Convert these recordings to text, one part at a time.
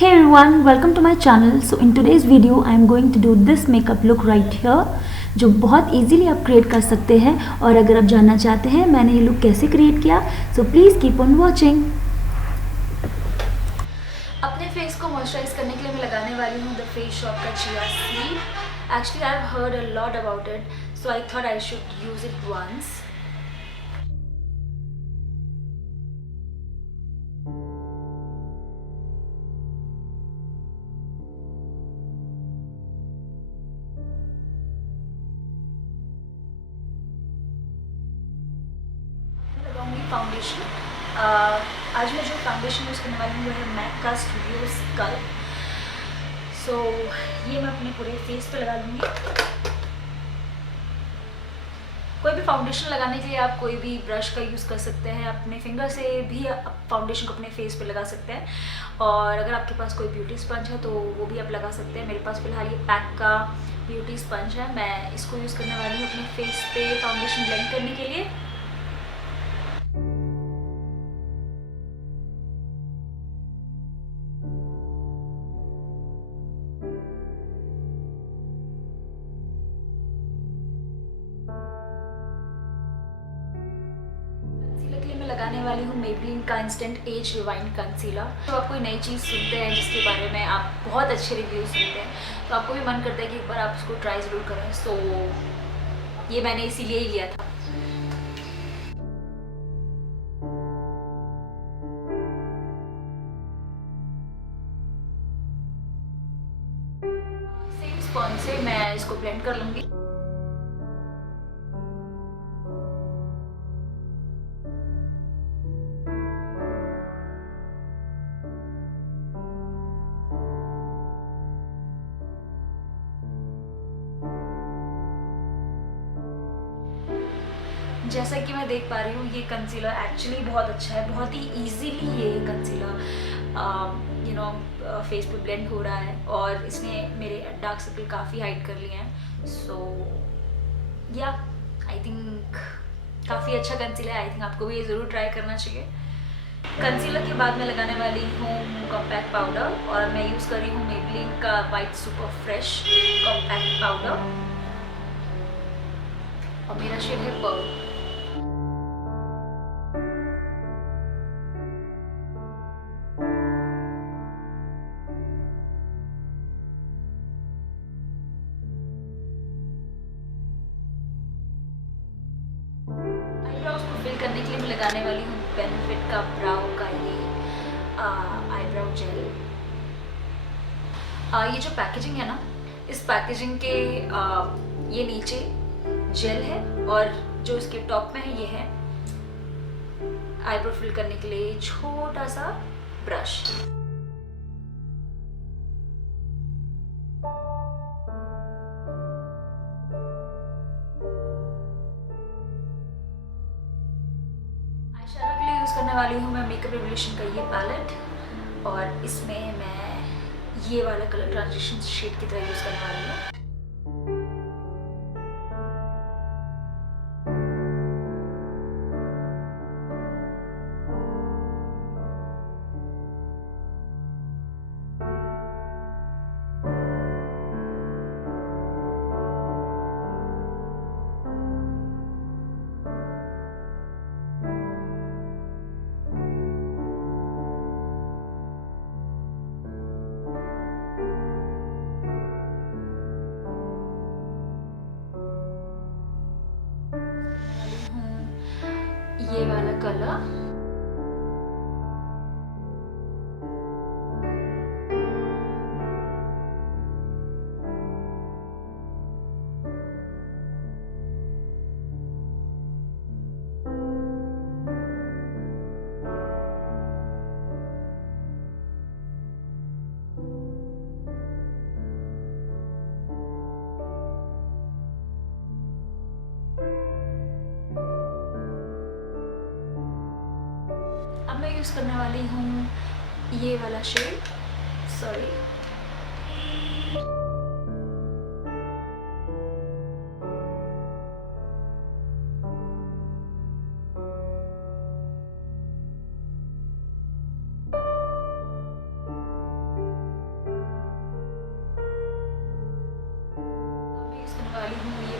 Hey everyone, welcome to my channel. So in today's video I am going to do this makeup look right here जो बहुत easily आप create कर सकते हैं। और अगर आप जानना चाहते हैं मैंने ये लुक कैसे क्रिएट किया, so please keep on watching. अपने फेस को मॉइस्चराइज करने के लिए मैं लगाने वाली हूँ द फेस शॉप का chia seed. Actually I have heard a lot about it, so I thought I should use it once. Foundation, आज मैं जो फाउंडेशन यूज़ करने वाली हूँ वो है मैक का स्टूडियो स्कल्प। सो ये मैं अपने पूरे फेस पे लगा लूँगी। कोई भी फाउंडेशन लगाने के लिए आप कोई भी ब्रश का यूज़ कर सकते हैं, अपने फिंगर से भी आप फाउंडेशन को अपने फेस पे लगा सकते हैं। और अगर आपके पास कोई ब्यूटी स्पंज है तो वो भी आप लगा सकते हैं। मेरे पास फिलहाल ये पैक का ब्यूटी स्पंज है, मैं इसको यूज़ करने वाली हूँ अपने फेस पे फाउंडेशन ब्लेंड करने के लिए। लगाने वाली हूँ मेबलिन का इंस्टेंट एज रिवाइंड कंसीलर। तो आप कोई नई चीज़ सुनते हैं जिसके बारे में आप बहुत अच्छे रिव्यू सुनते हैं तो आपको भी मन करता है कि एक बार आप इसको ट्राई ज़रूर करें। सो ये मैंने इसीलिए ही लिया था। सेम स्पॉन्ज से मैं इसको ब्लेंड कर लूँगी। जैसा कि मैं देख पा रही हूँ ये कंसीलर एक्चुअली बहुत अच्छा है, बहुत ही इजीली ये कंसीलर फेस पे ब्लेंड हो रहा है और इसने मेरे डार्क सर्कल काफ़ी हाइड कर लिए हैं। सो या आई थिंक काफ़ी अच्छा कंसीलर है। आई थिंक आपको भी ये ज़रूर ट्राई करना चाहिए। कंसीलर के बाद मैं लगाने वाली हूँ कॉम्पैक्ट पाउडर और मैं यूज़ कर रही हूँ मेबलिन का white super fresh compact powder और मेरा शेड है पर्ल। आईब्रोज को फिल करने के लिए मैं लगाने वाली हूँ बेनिफिट का ब्राउ का ये आईब्राउ जेल। ये जो पैकेजिंग है ना, इस पैकेजिंग के ये नीचे जेल है और जो इसके टॉप में है ये है आईब्रो फिल करने के लिए छोटा सा ब्रश। आईशैडो के लिए यूज़ करने वाली हूँ मैं मेकअप रेवोल्यूशन का ये पैलेट और इसमें मैं ये वाला कलर ट्रांजिशन शेड की तरह यूज़ करने वाली हूँ। ये वाला कलर अब मैं यूज़ करने वाली हूँ ये वाला शेड, सॉरी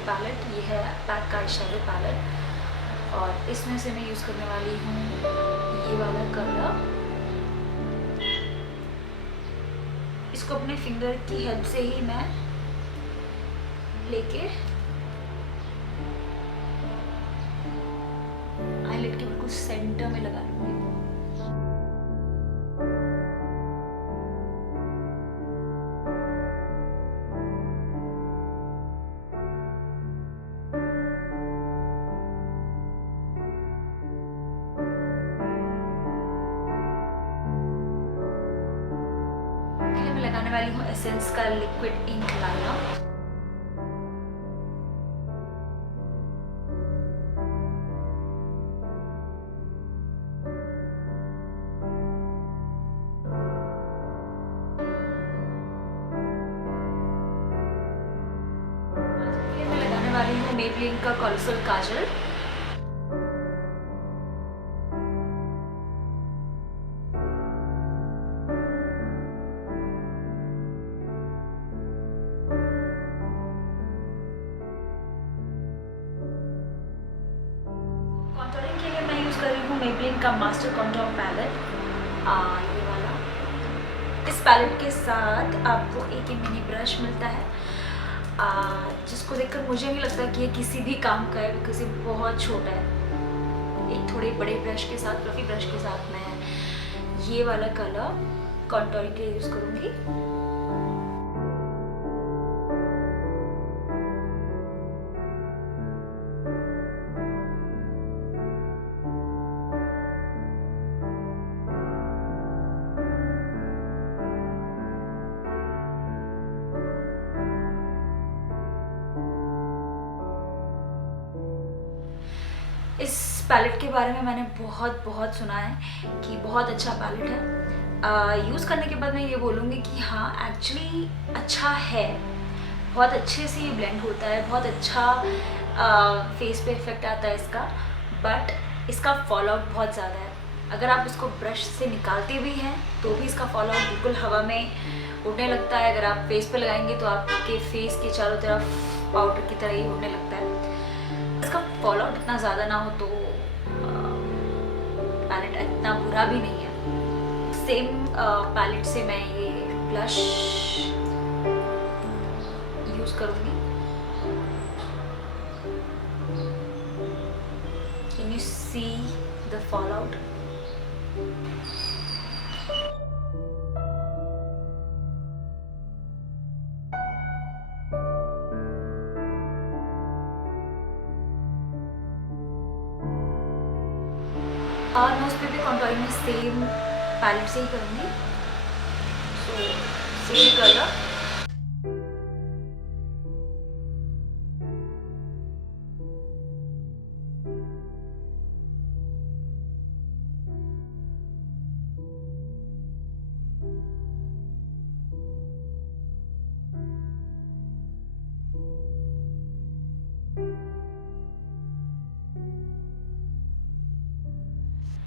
पैलेट, ये है पैक का आईशैडो पैलेट और इसमें से मैं यूज़ करने वाली हूँ ये वाला कलर। इसको अपने फिंगर की हेल्प से ही मैं लेके आईलिड के बिल्कुल सेंटर में लगा लूँगी। मैं लगाने वाली हूँ एसेंस का लिक्विड इंक लाइनर। मैं लगाने वाली हूँ मेबेलिन का कॉलोसल काजल। कॉन्टोरिंग के लिए मैं यूज़ कर रही हूँ मेबेलिन का मास्टर कॉन्टोर पैलेट, ये वाला। इस पैलेट के साथ आपको एक मिनी ब्रश मिलता है, जिसको देखकर मुझे नहीं लगता कि ये किसी भी काम का है, बिकॉज ये बहुत छोटा है। एक थोड़े बड़े ब्रश के साथ, फ्लफी ब्रश के साथ मैं ये वाला कलर कॉन्टोरिंग के लिए यूज़ करूँगी। इस पैलेट के बारे में मैंने बहुत सुना है कि बहुत अच्छा पैलेट है। यूज़ करने के बाद मैं ये बोलूँगी कि हाँ, एक्चुअली अच्छा है, बहुत अच्छे से ये ब्लेंड होता है, बहुत अच्छा फेस पे इफेक्ट आता है इसका, बट इसका फॉल आउट बहुत ज़्यादा है। अगर आप इसको ब्रश से निकालते भी हैं तो भी इसका फॉल आउट बिल्कुल हवा में उड़ने लगता है। अगर आप फेस पे लगाएंगे तो आपके फेस के चारों तरफ पाउडर की तरह ही उड़ने लगता है। इसका फॉल आउट इतना ज़्यादा ना हो तो पैलेट इतना बुरा भी नहीं है। सेम पैलेट से मैं ये ब्लश यूज़ करूँगी। Can you see the fall out? और मैं उस पर भी कॉन्टोरिंग में सेम पैलेट से ही करूँगी। सो सेम कलर,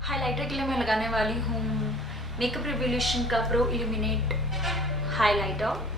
हाइलाइटर के लिए मैं लगाने वाली हूँ मेकअप रिवोल्यूशन का प्रो इल्यूमिनेट हाइलाइटर।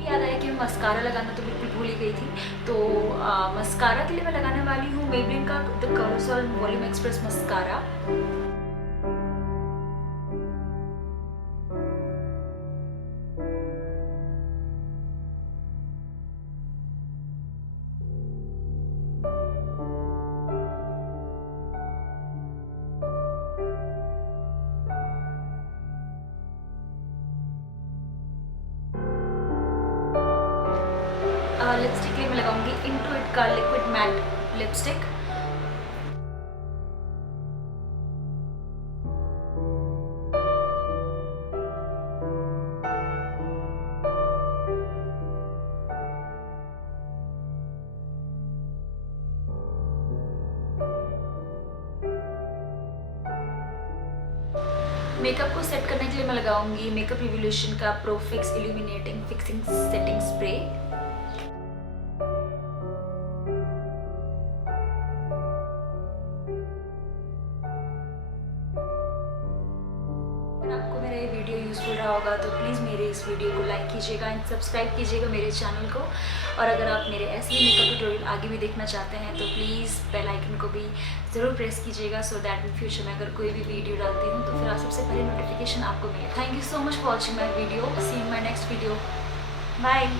याद आया कि मस्कारा लगाना तो बिल्कुल भूल ही गई थी। तो मस्कारा के लिए मैं लगाने वाली हूँ मेबेलिन का the कलोसल volume express mascara. Lipstick के लिए मैं लगाऊंगी इनटू इट का लिक्विड मैट लिपस्टिक। मेकअप को सेट करने के लिए मैं लगाऊंगी मेकअप रिवोल्यूशन का pro fix illuminating fixing setting spray. अगर आपको मेरा ये वीडियो यूजफुल रहा होगा तो प्लीज़ मेरे इस वीडियो को लाइक कीजिएगा एंड सब्सक्राइब कीजिएगा मेरे चैनल को। और अगर आप मेरे ऐसे ही मेकअप ट्यूटोरियल आगे भी देखना चाहते हैं तो प्लीज़ बेल आइकन को भी ज़रूर प्रेस कीजिएगा, सो दैट इन फ्यूचर में अगर कोई भी वीडियो डालती हूँ तो फिर आप सबसे पहले नोटिफिकेशन आपको मिले। Thank you so much for watching my video. See in my next video. Bye.